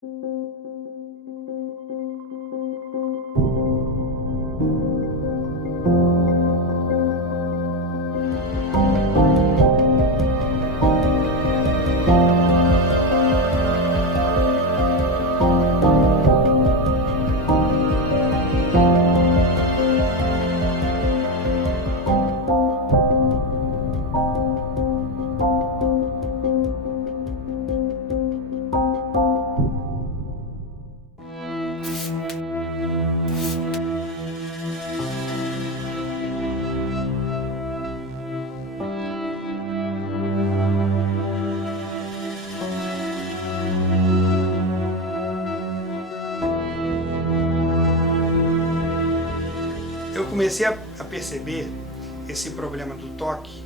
Eu comecei a perceber esse problema do toque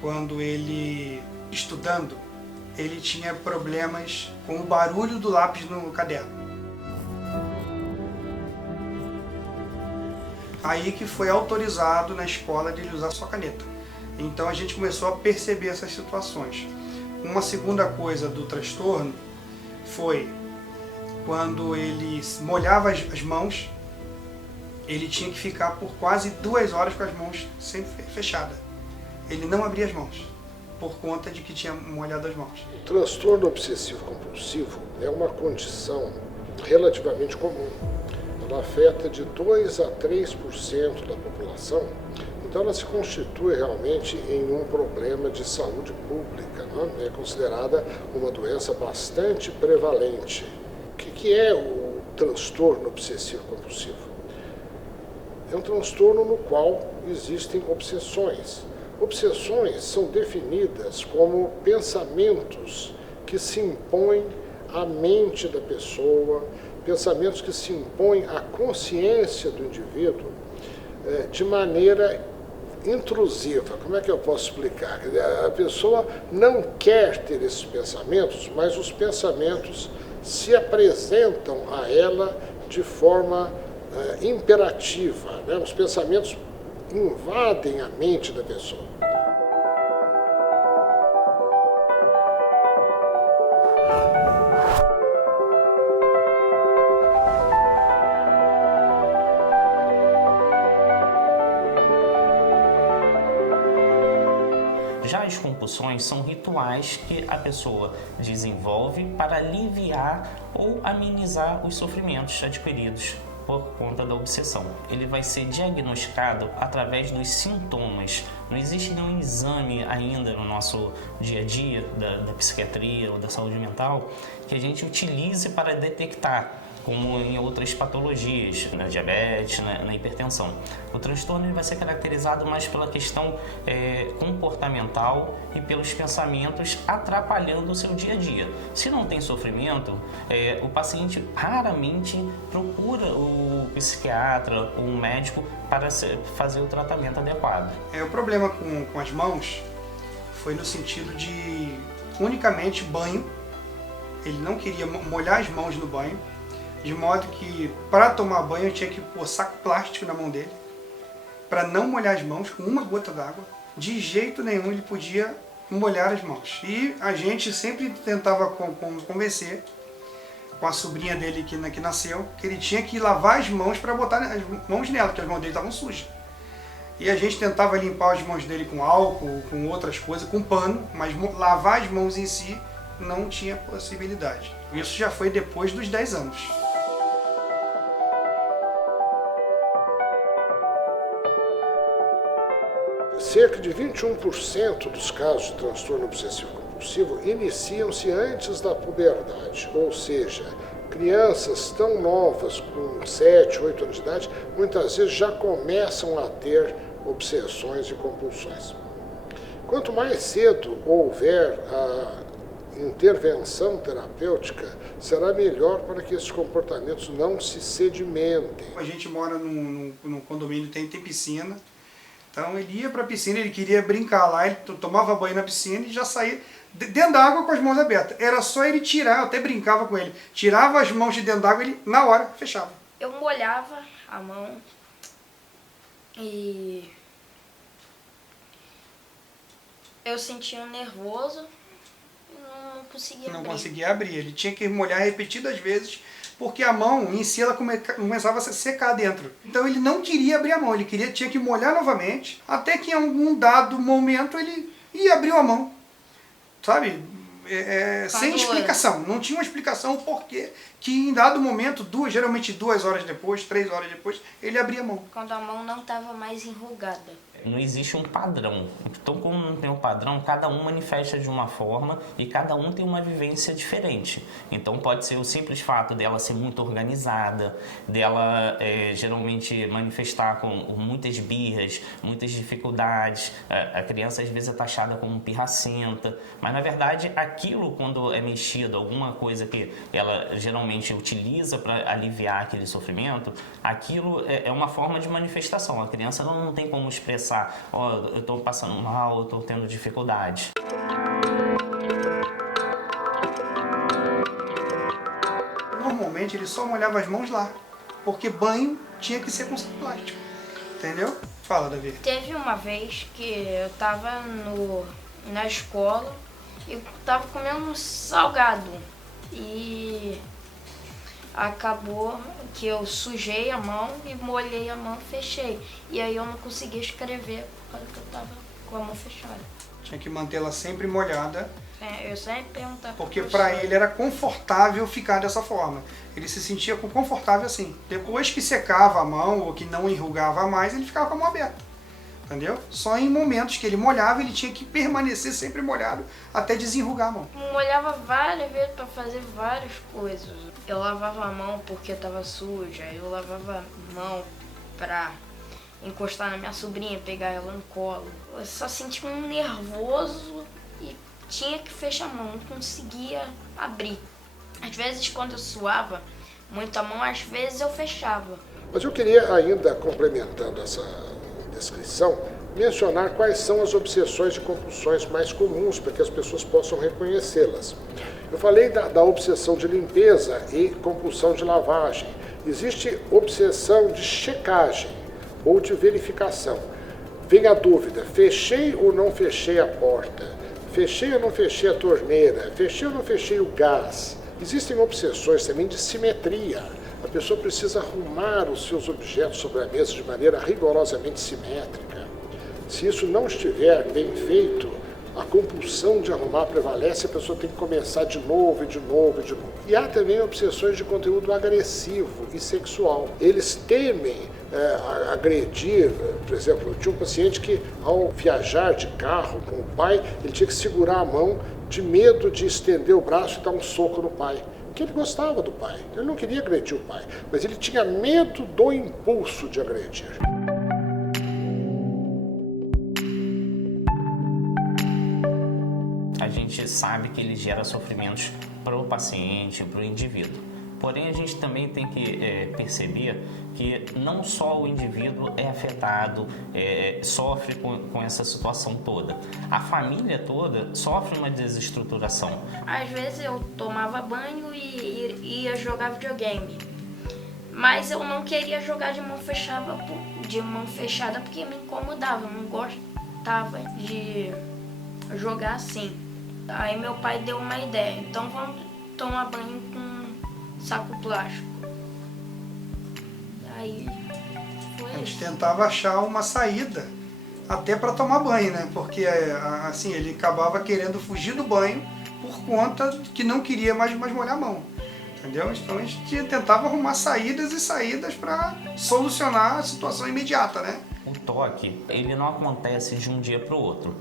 quando ele, estudando, ele tinha problemas com o barulho do lápis no caderno. Aí que foi autorizado na escola de ele usar só caneta. Então a gente começou a perceber essas situações. Uma segunda coisa do transtorno foi quando ele molhava as mãos, ele tinha que ficar por quase 2 horas com as mãos sempre fechadas. Ele não abria as mãos, por conta de que tinha molhado as mãos. O transtorno obsessivo-compulsivo é uma condição relativamente comum. Ela afeta de 2 a 3% da população, então ela se constitui realmente em um problema de saúde pública, não é? É considerada uma doença bastante prevalente. O que é o transtorno obsessivo-compulsivo? É um transtorno no qual existem obsessões. Obsessões são definidas como pensamentos que se impõem à mente da pessoa, pensamentos que se impõem à consciência do indivíduo de maneira intrusiva. Como é que eu posso explicar? A pessoa não quer ter esses pensamentos, mas os pensamentos se apresentam a ela de forma imperativa, né? Os pensamentos invadem a mente da pessoa. Já as compulsões são rituais que a pessoa desenvolve para aliviar ou amenizar os sofrimentos adquiridos por conta da obsessão. Ele vai ser diagnosticado através dos sintomas. Não existe nenhum exame ainda no nosso dia a dia da psiquiatria ou da saúde mental que a gente utilize para detectar, como em outras patologias, na diabetes, na hipertensão. O transtorno ele vai ser caracterizado mais pela questão comportamental e pelos pensamentos atrapalhando o seu dia a dia. Se não tem sofrimento, o paciente raramente procura o psiquiatra ou um médico para fazer o tratamento adequado. O problema com as mãos foi no sentido de unicamente banho. Ele não queria molhar as mãos no banho, de modo que, para tomar banho, eu tinha que pôr saco plástico na mão dele, para não molhar as mãos com uma gota d'água. De jeito nenhum ele podia molhar as mãos. E a gente sempre tentava convencer, com a sobrinha dele que nasceu, que ele tinha que lavar as mãos para botar as mãos nela, porque as mãos dele estavam sujas. E a gente tentava limpar as mãos dele com álcool, com outras coisas, com pano, mas lavar as mãos em si não tinha possibilidade. Isso já foi depois dos 10 anos. Cerca de 21% dos casos de transtorno obsessivo-compulsivo iniciam-se antes da puberdade, ou seja, crianças tão novas, com 7, 8 anos de idade, muitas vezes já começam a ter obsessões e compulsões. Quanto mais cedo houver a intervenção terapêutica, será melhor para que esses comportamentos não se sedimentem. A gente mora num condomínio que tem piscina. Então ele ia para a piscina, ele queria brincar lá, ele tomava banho na piscina e já saía dentro da água com as mãos abertas. Era só ele tirar, eu até brincava com ele, tirava as mãos de dentro da água e ele, na hora, fechava. Eu molhava a mão e eu sentia um nervoso e não conseguia Não abrir. conseguia abrir. Ele tinha que molhar repetidas vezes, porque a mão em si ela começava a secar dentro. Então ele não queria abrir a mão, tinha que molhar novamente, até que em algum dado momento ele ia abrir a mão. Sabe? Sem explicação. Não tinha uma explicação o porquê que em dado momento, geralmente 2 horas depois, 3 horas depois, ele abria a mão. Quando a mão não estava mais enrugada. Não existe um padrão. Então, como não tem um padrão, cada um manifesta de uma forma e cada um tem uma vivência diferente. Então, pode ser o simples fato dela ser muito organizada, dela geralmente manifestar com muitas birras, muitas dificuldades. A criança, às vezes, é taxada como pirracenta. Mas, na verdade, aquilo, quando é mexido, alguma coisa que ela geralmente utiliza para aliviar aquele sofrimento, aquilo é uma forma de manifestação. A criança não tem como expressar: eu estou passando mal, eu estou tendo dificuldade. Normalmente ele só molhava as mãos lá, porque banho tinha que ser com saco plástico. Entendeu? Fala, Davi. Teve uma vez que eu tava na escola e tava comendo um salgado. E acabou que eu sujei a mão e molhei a mão e fechei. E aí eu não conseguia escrever por causa que eu tava com a mão fechada. Tinha que mantê-la sempre molhada, Eu sempre perguntava. porque para ele era confortável ficar dessa forma. Ele se sentia confortável assim. Depois que secava a mão ou que não enrugava mais, ele ficava com a mão aberta. Entendeu? Só em momentos que ele molhava, ele tinha que permanecer sempre molhado até desenrugar a mão. Molhava várias vezes para fazer várias coisas. Eu lavava a mão porque estava suja, eu lavava a mão para encostar na minha sobrinha, pegar ela no colo. Eu só sentia um nervoso e tinha que fechar a mão, não conseguia abrir. Às vezes, quando eu suava muito a mão, às vezes eu fechava. Mas eu queria ainda, complementando essa descrição, mencionar quais são as obsessões e compulsões mais comuns para que as pessoas possam reconhecê-las. Eu falei da obsessão de limpeza e compulsão de lavagem. Existe obsessão de checagem ou de verificação. Vem a dúvida: fechei ou não fechei a porta? Fechei ou não fechei a torneira? Fechei ou não fechei o gás? Existem obsessões também de simetria. A pessoa precisa arrumar os seus objetos sobre a mesa de maneira rigorosamente simétrica. Se isso não estiver bem feito, a compulsão de arrumar prevalece, a pessoa tem que começar de novo e de novo e de novo. E há também obsessões de conteúdo agressivo e sexual. Eles temem agredir. Por exemplo, eu tinha um paciente que, ao viajar de carro com o pai, ele tinha que segurar a mão de medo de estender o braço e dar um soco no pai. Porque ele gostava do pai, ele não queria agredir o pai, mas ele tinha medo do impulso de agredir. A gente sabe que ele gera sofrimentos para o paciente, para o indivíduo. Porém, a gente também tem que perceber que não só o indivíduo é afetado, sofre com essa situação toda. A família toda sofre uma desestruturação. Às vezes eu tomava banho e ia jogar videogame. Mas eu não queria jogar de mão fechada porque me incomodava. Eu não gostava de jogar assim. Aí meu pai deu uma ideia. Então vamos tomar banho com saco plástico. Aí foi A gente isso. tentava achar uma saída até para tomar banho, né? Porque assim, ele acabava querendo fugir do banho por conta que não queria mais molhar a mão. Entendeu? Então a gente tentava arrumar saídas e saídas para solucionar a situação imediata, né? O toque, ele não acontece de um dia para o outro.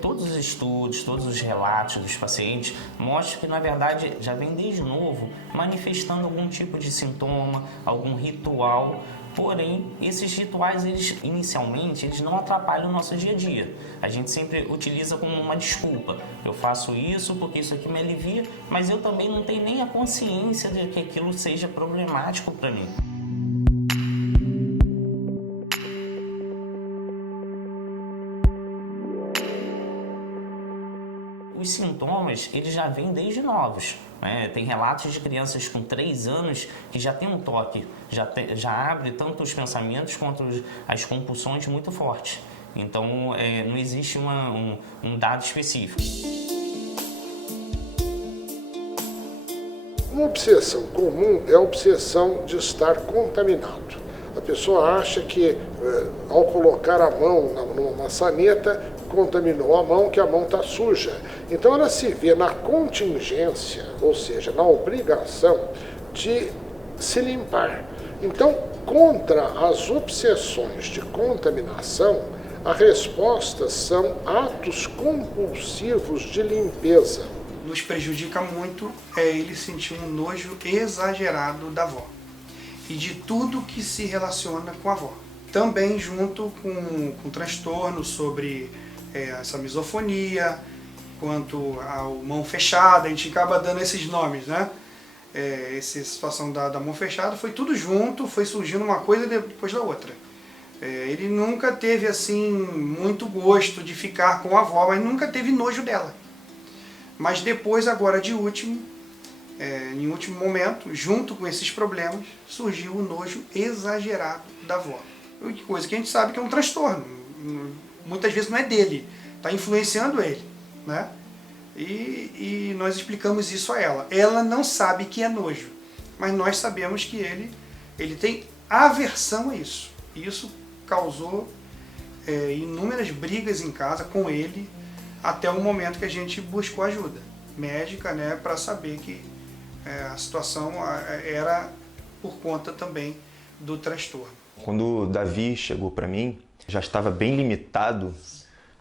Todos os estudos, todos os relatos dos pacientes mostram que, na verdade, já vem desde novo manifestando algum tipo de sintoma, algum ritual. Porém, esses rituais, inicialmente, eles não atrapalham o nosso dia a dia. A gente sempre utiliza como uma desculpa. Eu faço isso porque isso aqui me alivia, mas eu também não tenho nem a consciência de que aquilo seja problemático para mim. Os sintomas, eles já vêm desde novos, né? Tem relatos de crianças com 3 anos que já tem um toque, já abre tanto os pensamentos quanto as compulsões muito fortes. Então, não existe um dado específico. Uma obsessão comum é a obsessão de estar contaminado. A pessoa acha que ao colocar a mão numa maçaneta, contaminou a mão, que a mão está suja. Então ela se vê na contingência, ou seja, na obrigação de se limpar. Então, contra as obsessões de contaminação, a resposta são atos compulsivos de limpeza. Nos prejudica muito ele sentir um nojo exagerado da avó e de tudo que se relaciona com a avó. Também junto com transtorno sobre essa misofonia, quanto ao mão fechada, a gente acaba dando esses nomes, né? Essa situação da mão fechada foi tudo junto, foi surgindo uma coisa depois da outra. Ele nunca teve assim muito gosto de ficar com a avó, mas nunca teve nojo dela. Mas depois, agora de último, em último momento, junto com esses problemas, surgiu o nojo exagerado da avó. Coisa que a gente sabe que é um transtorno. Muitas vezes não é dele, está influenciando ele, né? E nós explicamos isso a ela. Ela não sabe que é nojo, mas nós sabemos que ele tem aversão a isso. E isso causou inúmeras brigas em casa com ele, até o momento que a gente buscou ajuda médica, né, para saber que a situação era por conta também do transtorno. Quando o Davi chegou para mim, já estava bem limitado,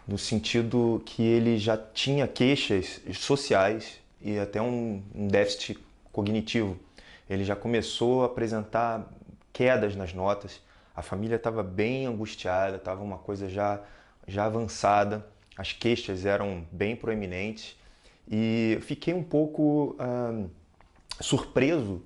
no sentido que ele já tinha queixas sociais e até um déficit cognitivo. Ele já começou a apresentar quedas nas notas, a família estava bem angustiada, estava uma coisa já avançada, as queixas eram bem proeminentes e fiquei um pouco surpreso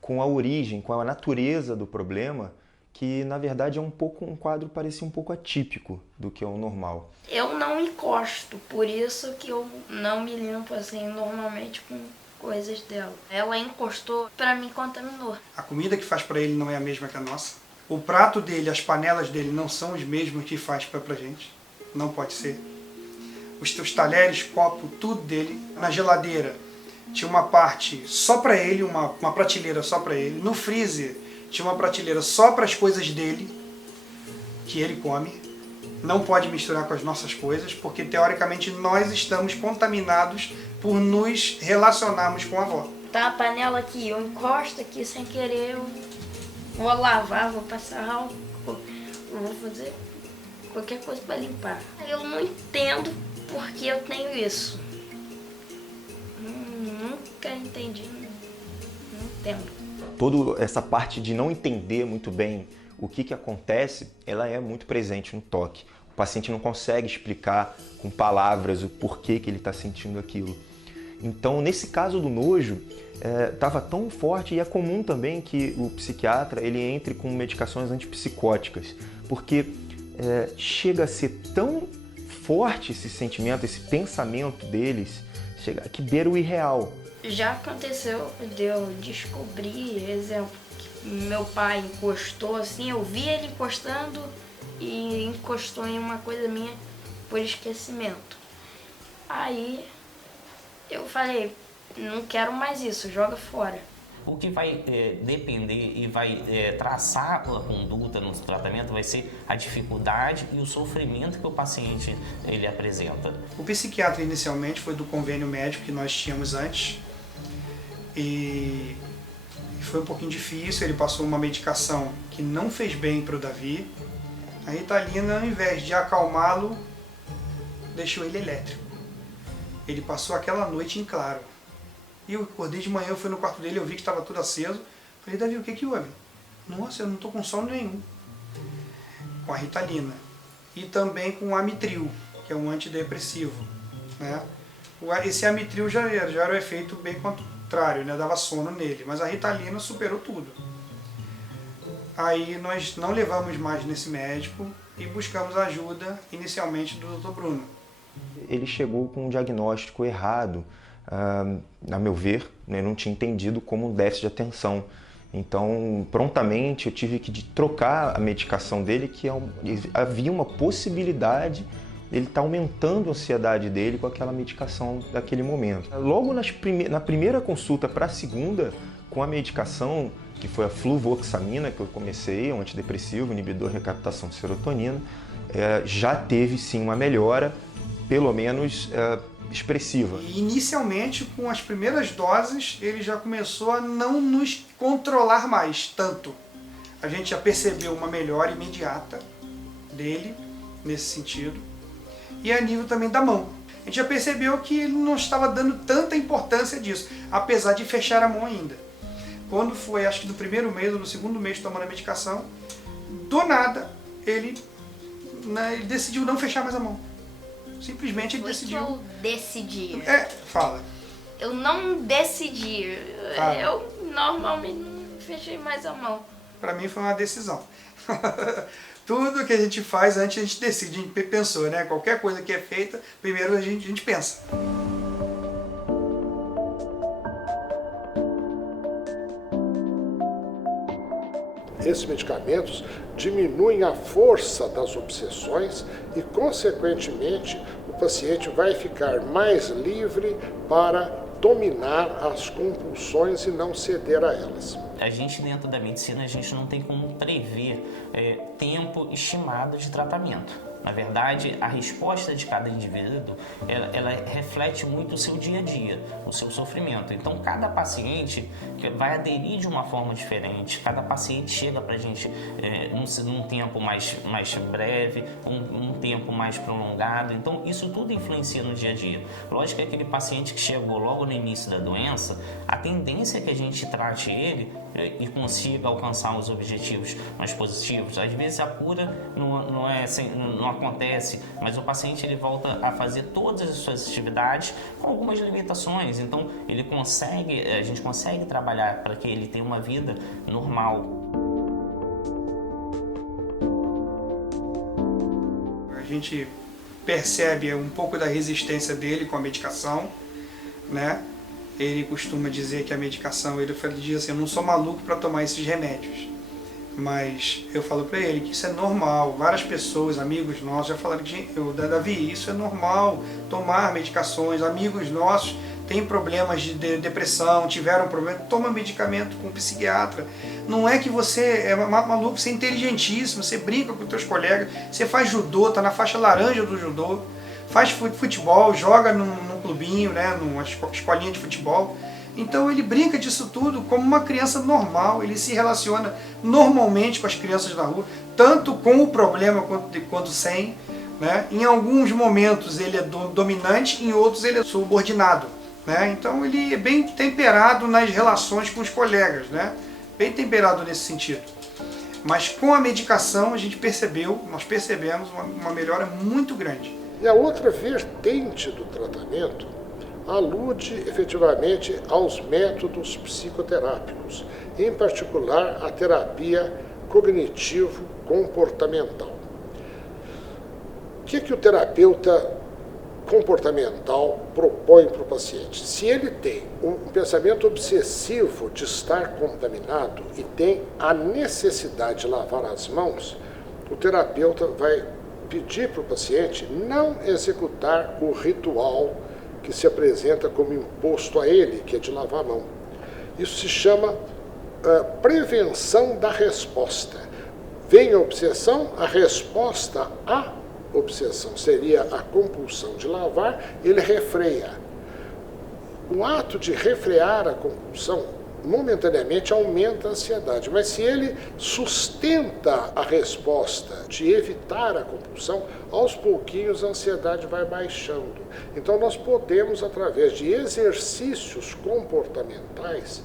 com a origem, com a natureza do problema, que na verdade é um quadro parecia um pouco atípico do que é o normal. Eu não encosto, por isso que eu não me limpo assim normalmente com coisas dela. Ela encostou, para mim contaminou. A comida que faz para ele não é a mesma que a nossa. O prato dele, as panelas dele não são os mesmos que faz pra gente. Não pode ser. Os talheres, copo, tudo dele. Na geladeira tinha uma parte só para ele, uma prateleira só para ele. No freezer tinha uma prateleira só para as coisas dele, que ele come. Não pode misturar com as nossas coisas, porque teoricamente nós estamos contaminados por nos relacionarmos com a avó. Tá a panela aqui, eu encosto aqui sem querer, eu vou lavar, vou passar álcool, eu vou fazer qualquer coisa para limpar. Eu não entendo porque eu tenho isso. Nunca entendi, não entendo. Toda essa parte de não entender muito bem o que acontece, ela é muito presente no toque. O paciente não consegue explicar com palavras o porquê que ele está sentindo aquilo. Então, nesse caso do nojo, estava tão forte, e é comum também que o psiquiatra ele entre com medicações antipsicóticas, porque chega a ser tão forte esse sentimento, esse pensamento deles, chega que beira o irreal. Já aconteceu de eu descobrir, exemplo, que meu pai encostou assim, eu vi ele encostando e encostou em uma coisa minha por esquecimento. Aí eu falei, não quero mais isso, joga fora. O que vai depender e vai traçar a conduta no tratamento vai ser a dificuldade e o sofrimento que o paciente ele apresenta. O psiquiatra inicialmente foi do convênio médico que nós tínhamos antes e foi um pouquinho difícil, ele passou uma medicação que não fez bem para o Davi. A Ritalina, ao invés de acalmá-lo, deixou ele elétrico. Ele passou aquela noite em claro. E eu acordei de manhã, eu fui no quarto dele, eu vi que estava tudo aceso. Falei, Davi, o que houve? Nossa, eu não estou com sono nenhum. Com a Ritalina. E também com o Amitril, que é um antidepressivo, né? Esse Amitril já era o efeito bem contrário, né? Dava sono nele, mas a Ritalina superou tudo. Aí nós não levamos mais nesse médico e buscamos ajuda inicialmente do Dr. Bruno. Ele chegou com um diagnóstico errado, a meu ver, né, não tinha entendido como um déficit de atenção. Então, prontamente eu tive que trocar a medicação dele, que havia uma possibilidade ele está aumentando a ansiedade dele com aquela medicação daquele momento. Logo na primeira consulta para a segunda, com a medicação, que foi a fluvoxamina, que eu comecei, um antidepressivo, inibidor de recaptação de serotonina, já teve sim uma melhora, pelo menos expressiva. E inicialmente, com as primeiras doses, ele já começou a não nos controlar mais tanto. A gente já percebeu uma melhora imediata dele, nesse sentido. E a nível também da mão. A gente já percebeu que ele não estava dando tanta importância disso, apesar de fechar a mão ainda. Quando foi, acho que no primeiro mês ou no segundo mês tomando a medicação, do nada, ele decidiu não fechar mais a mão. Simplesmente ele decidiu. Eu decidi. Fala. Eu não decidi. Fala. Eu normalmente não fechei mais a mão. Para mim foi uma decisão. Tudo que a gente faz antes a gente decide, a gente pensou, né? Qualquer coisa que é feita, primeiro a gente pensa. Esses medicamentos diminuem a força das obsessões e, consequentemente, o paciente vai ficar mais livre para dominar as compulsões e não ceder a elas. A gente, dentro da medicina, a gente não tem como prever tempo estimado de tratamento. Na verdade, a resposta de cada indivíduo, ela reflete muito o seu dia a dia, o seu sofrimento. Então, cada paciente vai aderir de uma forma diferente. Cada paciente chega para a gente num tempo mais breve, um tempo mais prolongado. Então, isso tudo influencia no dia a dia. Lógico que aquele paciente que chegou logo no início da doença, a tendência é que a gente trate ele e consiga alcançar os objetivos mais positivos. Às vezes a cura não acontece, mas o paciente ele volta a fazer todas as suas atividades com algumas limitações. Então a gente consegue trabalhar para que ele tenha uma vida normal. A gente percebe um pouco da resistência dele com a medicação, né? Ele costuma dizer que a medicação, ele diz assim, eu não sou maluco para tomar esses remédios. Mas eu falo para ele que isso é normal. Várias pessoas, amigos nossos, já falaram que, Davi, isso é normal, tomar medicações. Amigos nossos têm problemas de depressão, tiveram problema, toma medicamento com um psiquiatra. Não é que você é maluco, você é inteligentíssimo, você brinca com os teus colegas, você faz judô, está na faixa laranja do judô, faz futebol, joga num clubinho, né, numa escolinha de futebol. Então ele brinca disso tudo como uma criança normal, ele se relaciona normalmente com as crianças na rua, tanto com o problema quanto sem, né? Em alguns momentos ele é dominante, em outros ele é subordinado, né? Então ele é bem temperado nas relações com os colegas, né? Bem temperado nesse sentido. Mas com a medicação nós percebemos uma melhora muito grande. E a outra vertente do tratamento alude efetivamente aos métodos psicoterápicos, em particular a terapia cognitivo-comportamental. O que o terapeuta comportamental propõe para o paciente? Se ele tem um pensamento obsessivo de estar contaminado e tem a necessidade de lavar as mãos, o terapeuta vai pedir para o paciente não executar o ritual que se apresenta como imposto a ele, que é de lavar a mão. Isso se chama prevenção da resposta. Vem a obsessão, a resposta à obsessão seria a compulsão de lavar, ele refreia. O ato de refrear a compulsão momentaneamente aumenta a ansiedade, mas se ele sustenta a resposta de evitar a compulsão, aos pouquinhos a ansiedade vai baixando. Então nós podemos, através de exercícios comportamentais,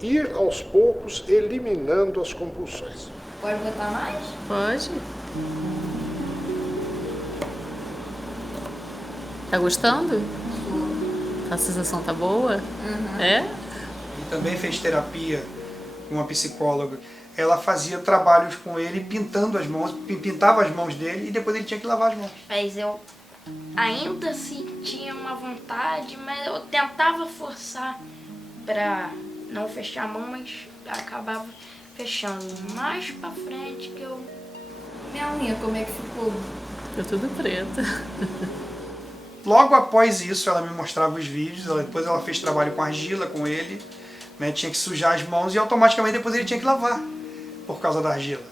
ir aos poucos eliminando as compulsões. Pode botar mais? Pode. Tá gostando? A sensação tá boa? Uhum. É? Ele também fez terapia com uma psicóloga. Ela fazia trabalhos com ele pintando as mãos, pintava as mãos dele e depois ele tinha que lavar as mãos. Mas eu ainda sentia uma vontade, mas eu tentava forçar pra não fechar a mão, mas acabava fechando. Mais pra frente que eu... Minha unha, como é que ficou? Ficou tudo preto. Logo após isso, ela me mostrava os vídeos, depois ela fez trabalho com argila com ele, né? Tinha que sujar as mãos e automaticamente depois ele tinha que lavar, por causa da argila,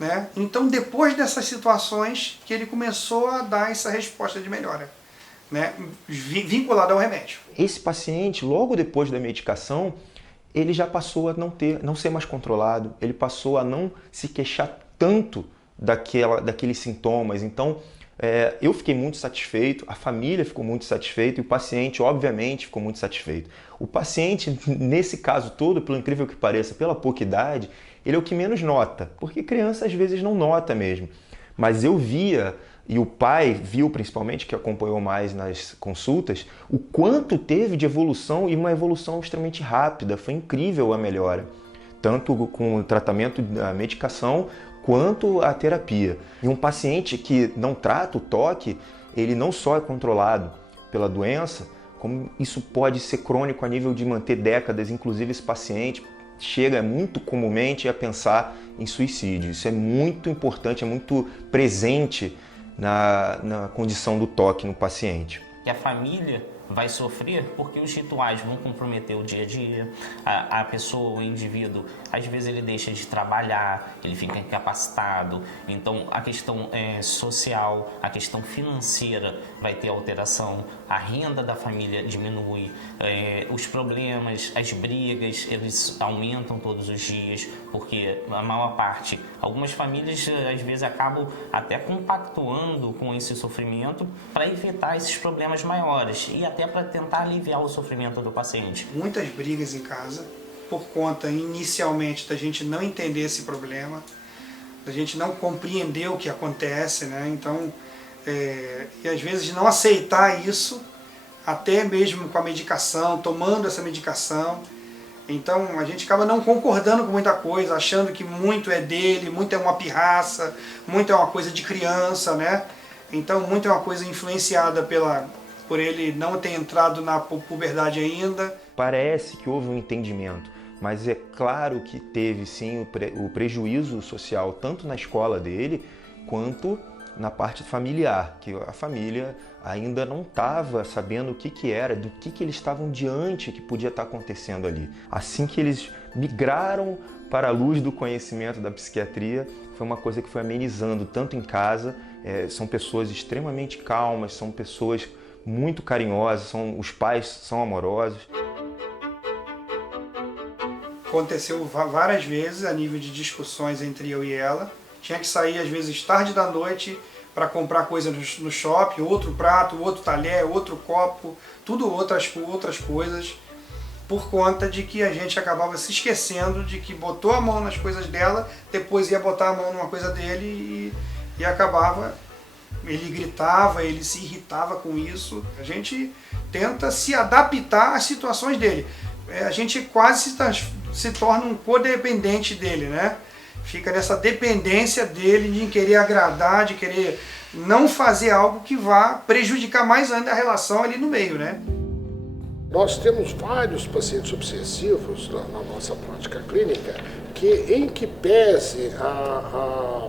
né? Então, depois dessas situações, que ele começou a dar essa resposta de melhora, né? Vinculada ao remédio. Esse paciente, logo depois da medicação, ele já passou a não ser mais controlado, ele passou a não se queixar tanto daqueles sintomas. Então, eu fiquei muito satisfeito, a família ficou muito satisfeita e o paciente, obviamente, ficou muito satisfeito. O paciente, nesse caso todo, pelo incrível que pareça, pela pouca idade, ele é o que menos nota, porque criança às vezes não nota mesmo. Mas eu via, e o pai viu principalmente, que acompanhou mais nas consultas, o quanto teve de evolução, e uma evolução extremamente rápida. Foi incrível a melhora, tanto com o tratamento da medicação, quanto a terapia. E um paciente que não trata o toque, ele não só é controlado pela doença, como isso pode ser crônico a nível de manter décadas. Inclusive, esse paciente chega muito comumente a pensar em suicídio. Isso é muito importante, é muito presente na condição do toque no paciente. E a família vai sofrer porque os rituais vão comprometer o dia a dia. A pessoa, o indivíduo, às vezes ele deixa de trabalhar, ele fica incapacitado. Então a questão social, a questão financeira vai ter alteração, a renda da família diminui, os problemas, as brigas, eles aumentam todos os dias, porque a maior parte, algumas famílias às vezes acabam até compactuando com esse sofrimento para evitar esses problemas maiores e até para tentar aliviar o sofrimento do paciente. Muitas brigas em casa, por conta inicialmente da gente não entender esse problema, da gente não compreender o que acontece, né? Então, e às vezes não aceitar isso, até mesmo com a medicação, tomando essa medicação. Então a gente acaba não concordando com muita coisa, achando que muito é dele, muito é uma pirraça, muito é uma coisa de criança, né? Então muito é uma coisa influenciada por ele não ter entrado na puberdade ainda. Parece que houve um entendimento, mas é claro que teve sim o prejuízo social, tanto na escola dele, quanto na parte familiar, que a família ainda não estava sabendo o que era, do que eles estavam diante, que podia estar acontecendo ali. Assim que eles migraram para a luz do conhecimento da psiquiatria, foi uma coisa que foi amenizando, tanto em casa, são pessoas extremamente calmas, são pessoas muito carinhosas, os pais são amorosos. Aconteceu várias vezes a nível de discussões entre eu e ela. Tinha que sair às vezes tarde da noite para comprar coisa no shopping, outro prato, outro talher, outro copo, tudo outras coisas, por conta de que a gente acabava se esquecendo de que botou a mão nas coisas dela, depois ia botar a mão numa coisa dele e acabava. Ele gritava, ele se irritava com isso. A gente tenta se adaptar às situações dele. A gente quase se torna um codependente dele, né? Fica nessa dependência dele de querer agradar, de querer não fazer algo que vá prejudicar mais ainda a relação ali no meio, né? Nós temos vários pacientes obsessivos na nossa prática clínica que, em que pese a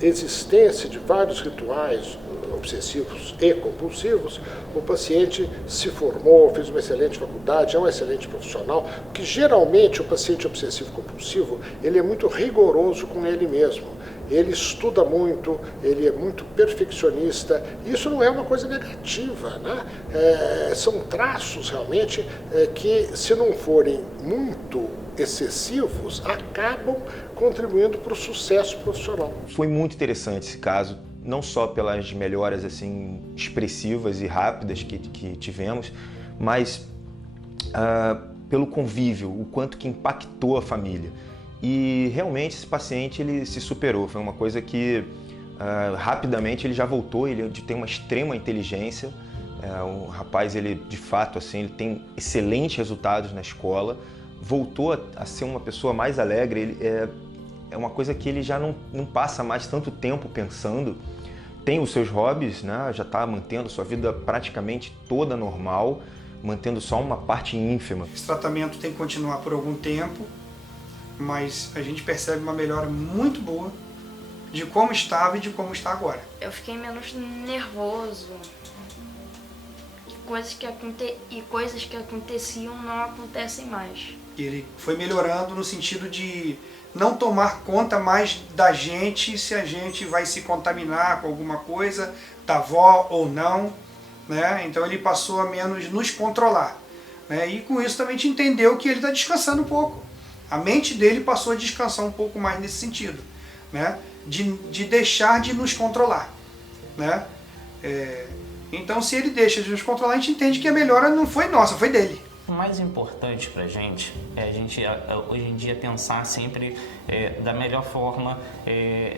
existência de vários rituais obsessivos e compulsivos, o paciente se formou, fez uma excelente faculdade, é um excelente profissional, porque geralmente o paciente obsessivo-compulsivo, ele é muito rigoroso com ele mesmo. Ele estuda muito, ele é muito perfeccionista. Isso não é uma coisa negativa, né? São traços realmente que, se não forem muito excessivos, acabam contribuindo para o sucesso profissional. Foi muito interessante esse caso, não só pelas melhoras assim expressivas e rápidas que tivemos, mas pelo convívio, o quanto que impactou a família. E realmente esse paciente ele se superou, foi uma coisa que rapidamente ele já voltou, ele tem uma extrema inteligência, o rapaz ele de fato assim, ele tem excelentes resultados na escola, voltou a ser uma pessoa mais alegre, ele, é uma coisa que ele já não passa mais tanto tempo pensando, tem os seus hobbies, né? Já está mantendo sua vida praticamente toda normal, mantendo só uma parte ínfima. Esse tratamento tem que continuar por algum tempo, mas a gente percebe uma melhora muito boa de como estava e de como está agora. Eu fiquei menos nervoso. E coisas que aconteciam não acontecem mais. Ele foi melhorando no sentido de não tomar conta mais da gente, se a gente vai se contaminar com alguma coisa, da avó ou não, né? Então ele passou a menos nos controlar, né? E com isso também a gente entendeu que ele está descansando um pouco. A mente dele passou a descansar um pouco mais nesse sentido, né? De deixar de nos controlar, né? Então se ele deixa de nos controlar, a gente entende que a melhora não foi nossa, foi dele. O mais importante para a gente é a gente hoje em dia pensar sempre da melhor forma,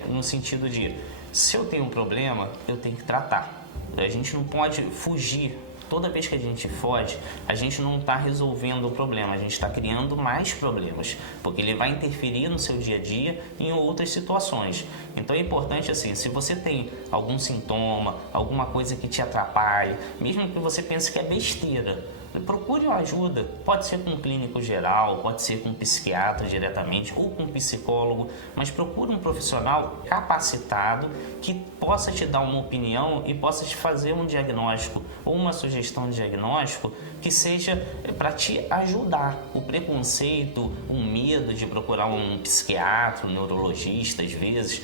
no sentido de, se eu tenho um problema, eu tenho que tratar. A gente não pode fugir. Toda vez que a gente foge, a gente não está resolvendo o problema, a gente está criando mais problemas, porque ele vai interferir no seu dia a dia e em outras situações. Então é importante assim, se você tem algum sintoma, alguma coisa que te atrapalhe, mesmo que você pense que é besteira, procure uma ajuda. Pode ser com um clínico geral, pode ser com um psiquiatra diretamente ou com um psicólogo, mas procure um profissional capacitado que possa te dar uma opinião e possa te fazer um diagnóstico ou uma sugestão de diagnóstico que seja para te ajudar. O preconceito, o medo de procurar um psiquiatra, um neurologista, às vezes,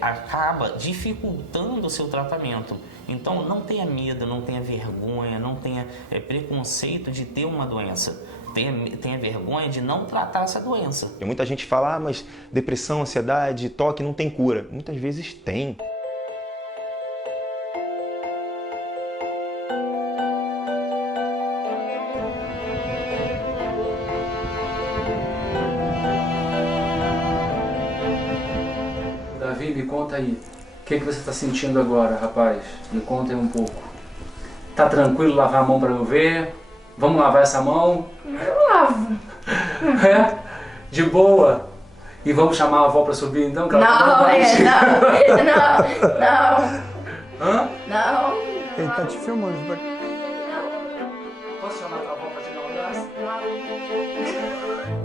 acaba dificultando o seu tratamento. Então não tenha medo, não tenha vergonha, não tenha preconceito de ter uma doença. Tenha vergonha de não tratar essa doença. E muita gente fala, mas depressão, ansiedade, toque não tem cura. Muitas vezes tem. Davi, me conta aí. O que você está sentindo agora, rapaz? Me conta aí um pouco. Tá tranquilo lavar a mão para eu ver? Vamos lavar essa mão? Eu lavo. De boa. E vamos chamar a avó para subir então? Não. Hã? Não. Ele tá te filmando. Posso chamar a tua avó para te dar um abraço? Não.